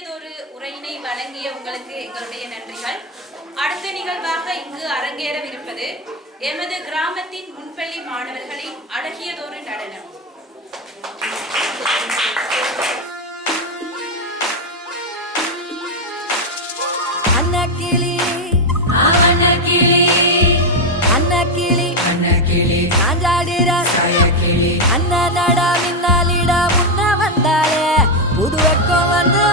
அழகியதொரு உரையினை வழங்கிய உங்களுக்கு எங்களுடைய நன்றிகள். அடுத்த நிகழ்வாக இங்கு அரங்கேறவிருப்பது எமது கிராமத்தின் முன்பள்ளி மாணவர்களின் அழகியதொரு நடனம். அன்னக்கிளி அன்னக்கிளி அன்னக்கிளி சாஞ்சாடிர சாயக்கிளி. அண்ணனடா மின்னாலிட முன்ன வந்தாளே. புது வெக்கம் வந்து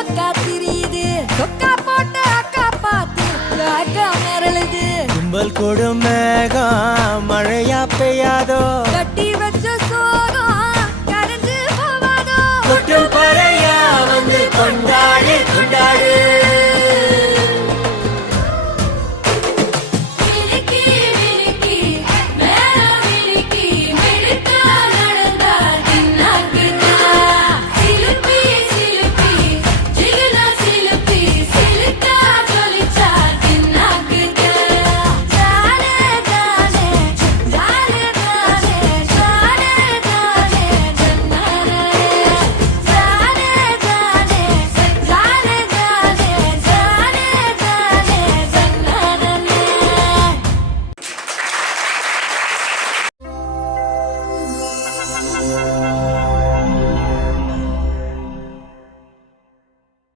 சோக்கா திரியுது. சொக்கா போட்ட அக்கா பார்த்து அக்கா மிரளுது? கும்பல் கொடும் மேகம் மழையா பெய்யாதோ? கட்டி